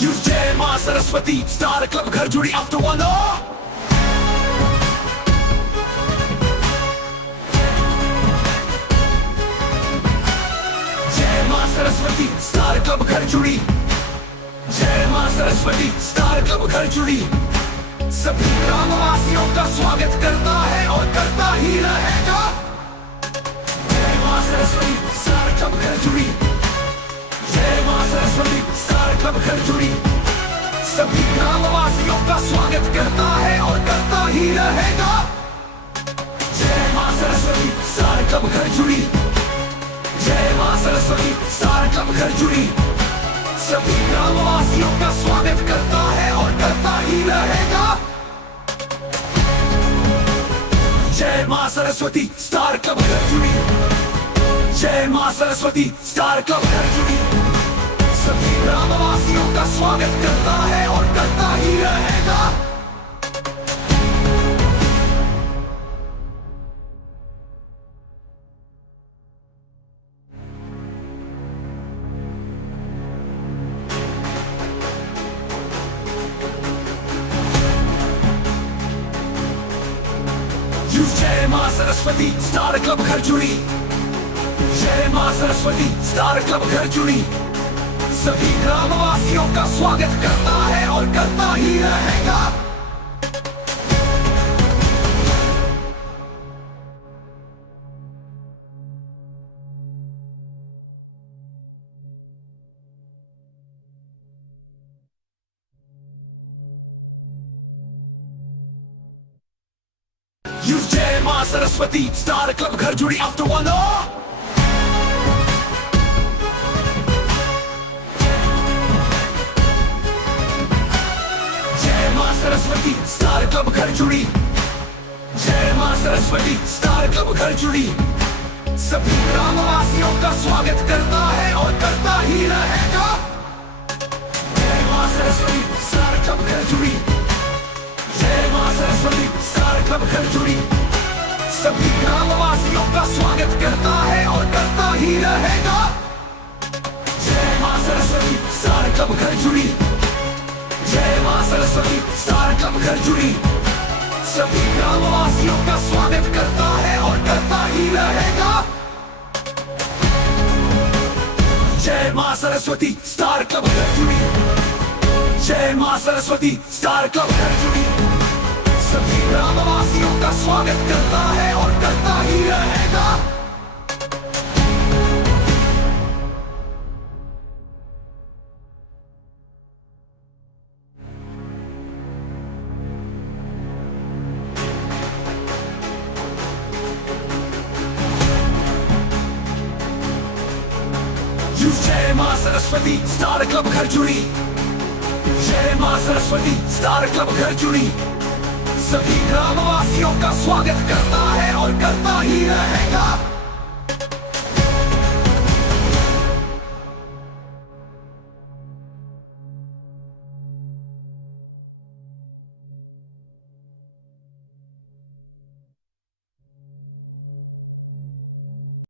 Use जय मां Saraswati star club घर जुड़ी आफ्टर वन। जय मां सरस्वती स्टार क्लब घर जुड़ी। जय मां सरस्वती स्टार क्लब घर जुड़ी। सभी ग्रामवासियों का स्वागत करता है और करता ही रहेगा। जय मां सरस्वती स्टार क्लब घर जुड़ी। जय मां सरस्वती स्टार क्लब घर जुड़ी। सभी ग्रामवासियों का स्वागत करता है और करता ही रहेगा। जय मां सरस्वती स्टार क्लब घर जुड़ी। जय मां सरस्वती स्टार क्लब घर जुड़ी। सभी ग्रामवासियों का स्वागत करता है और करता ही रहेगा। जय मां सरस्वती स्टार क्लब घर जुड़ी। जय मां सरस्वती स्टार क्लब घर जुड़ी। सभी ग्रामवासियों का स्वागत करता है और करता ही रहेगा। जय मां सरस्वती स्टार क्लब घर जुड़ी। जय मां सरस्वती स्टार क्लब घर जुड़ी। सभी ग्रामवासियों का स्वागत करता है और करता ही रहेगा। यूज जय मां सरस्वती स्टार क्लब घर जुड़ी आफ्टर वन। जय मां सरस्वती स्टार क्लब घर जुड़ी। जय मां सरस्वती स्टार क्लब घर जुड़ी। सभी ग्रामवासियों का स्वागत करता है और करता ही रहेगा। जय मां सरस्वती स्टार क्लब घर जुड़ी। जय मां सरस्वती स्टार क्लब घर जुड़ी। सभी ग्रामवासियों का स्वागत करता है और करता ही रहेगा। जय मां सरस्वती स्टार क्लब घर जुड़ी। जय मां सरस्वती स्टार क्लब घर जुड़ी। सभी ग्रामवासियों का स्वागत करता है और करता ही रहेगा। जय मां सरस्वती स्टार क्लब घर जुड़ी। जय मां सरस्वती स्टार क्लब घर जुड़ी। सभी ग्रामवासियों का स्वागत करता है और करता ही रहेगा। जय मां सरस्वती स्टार क्लब घर जुड़ी। जय मां सरस्वती स्टार क्लब घर जुड़ी। सभी ग्रामवासियों का स्वागत करता है और करता ही रहेगा।